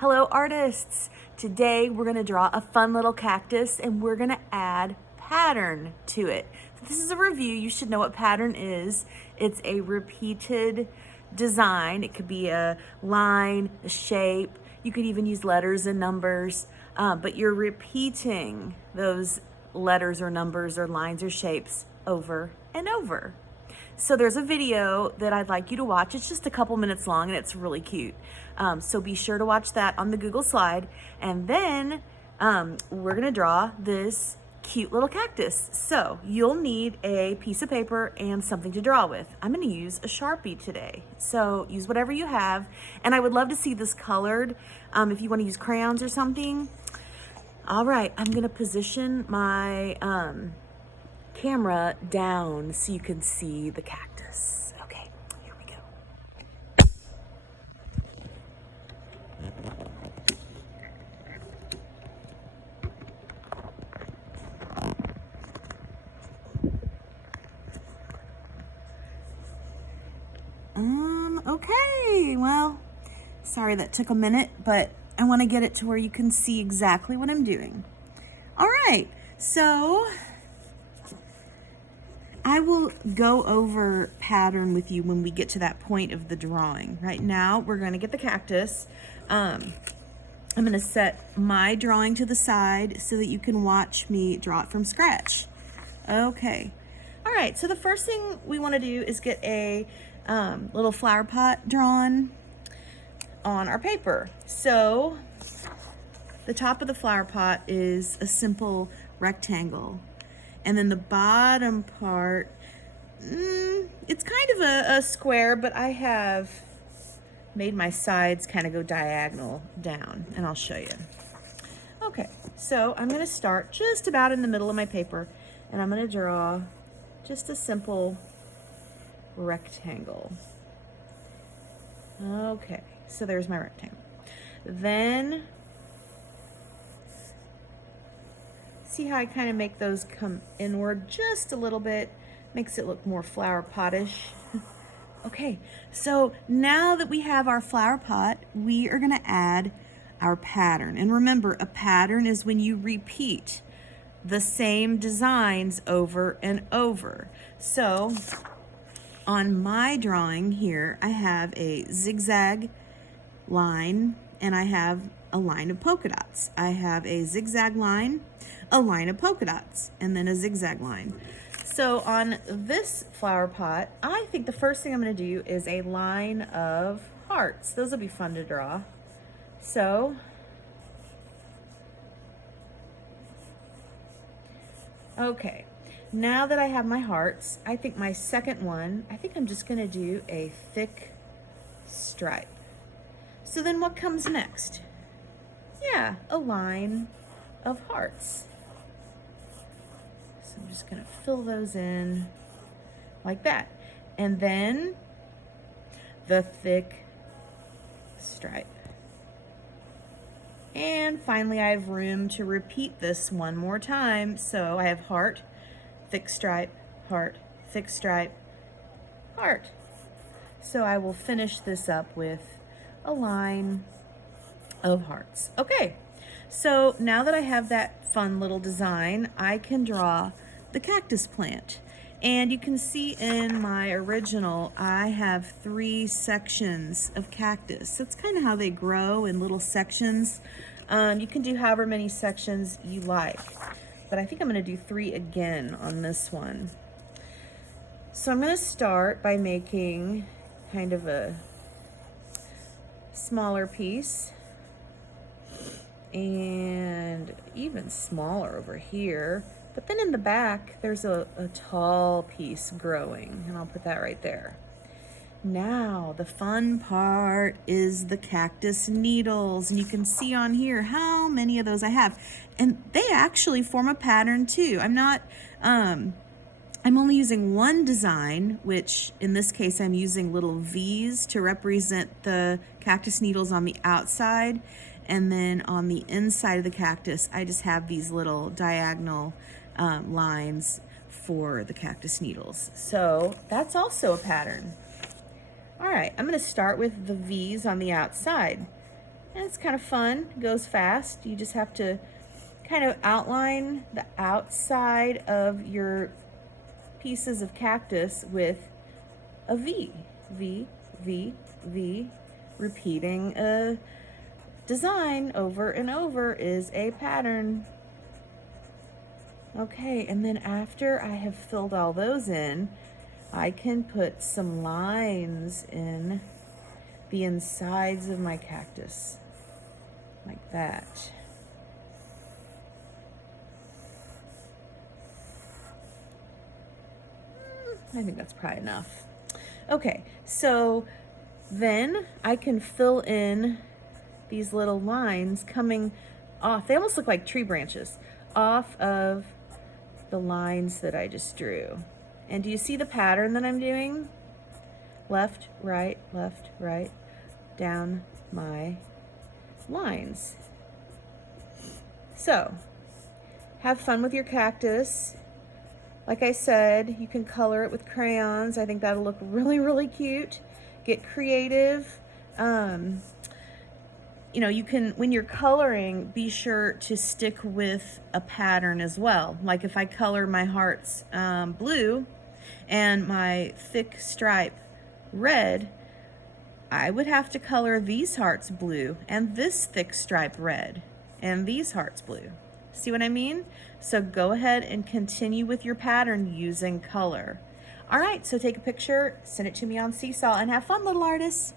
Hello artists! Today we're going to draw a fun little cactus and we're going to add pattern to it. This is a review. You should know what pattern is. It's a repeated design. It could be a line, a shape. You could even use letters and numbers, but you're repeating those letters or numbers or lines or shapes over and over. So there's a video that I'd like you to watch. It's just a couple minutes long and it's really cute. So be sure to watch that on the Google slide. And then we're gonna draw this cute little cactus. So you'll need a piece of paper and something to draw with. I'm gonna use a Sharpie today. So use whatever you have. And I would love to see this colored if you wanna use crayons or something. All right, I'm gonna position my camera down so you can see the cactus. Okay, here we go. Okay, well, sorry that took a minute, but I want to get it to where you can see exactly what I'm doing. All right, so I will go over pattern with you when we get to that point of the drawing. Right now, we're going to get the cactus. I'm going to set my drawing to the side so that you can watch me draw it from scratch. Okay. All right, so the first thing we want to do is get a little flower pot drawn on our paper. So the top of the flower pot is a simple rectangle. And then the bottom part, it's kind of a square, but I have made my sides kind of go diagonal down, and I'll show you. Okay, so I'm gonna start just about in the middle of my paper, and I'm gonna draw just a simple rectangle. Okay, so there's my rectangle. Then, see how I kind of make those come inward just a little bit, makes it look more flower potish. Okay, so now that we have our flower pot, we are gonna add our pattern. And remember, a pattern is when you repeat the same designs over and over. So on my drawing here, I have a zigzag line and I have a line of polka dots. I have a zigzag line, a line of polka dots, and then a zigzag line. So on this flower pot, I think the first thing I'm gonna do is a line of hearts. Those will be fun to draw. So, okay, now that I have my hearts, I think my second one, I think I'm just gonna do a thick stripe. So then what comes next? Yeah, a line of hearts. So I'm just gonna fill those in like that. And then the thick stripe. And finally I have room to repeat this one more time. So I have heart, thick stripe, heart, thick stripe, heart. So I will finish this up with a line of hearts. Okay, so now that I have that fun little design, I can draw the cactus plant. And you can see in my original, I have 3 sections of cactus. That's kind of how they grow in little sections. You can do however many sections you like, but I think I'm gonna do 3 again on this one. So I'm gonna start by making kind of a smaller piece and even smaller over here. But then in the back, there's a tall piece growing, and I'll put that right there. Now, the fun part is the cactus needles, and you can see on here how many of those I have. And they actually form a pattern too. I'm only using one design, which in this case, I'm using little V's to represent the cactus needles on the outside. And then on the inside of the cactus, I just have these little diagonal lines for the cactus needles. So that's also a pattern. All right, I'm gonna start with the V's on the outside. And it's kind of fun, it goes fast. You just have to kind of outline the outside of your pieces of cactus with a V. V, V, V. Repeating a design over and over is a pattern. Okay, and then after I have filled all those in, I can put some lines in the insides of my cactus, like that. I think that's probably enough. Okay, so then I can fill in these little lines coming off. They almost look like tree branches off of the lines that I just drew. And do you see the pattern that I'm doing? Left, right, down my lines. So, have fun with your cactus. Like I said, you can color it with crayons. I think that'll look really, really cute. Get creative. You know, you can, when you're coloring, be sure to stick with a pattern as well. Like if I color my hearts blue and my thick stripe red, I would have to color these hearts blue and this thick stripe red and these hearts blue. See what I mean? So go ahead and continue with your pattern using color. All right, so take a picture, send it to me on Seesaw, and have fun, little artists.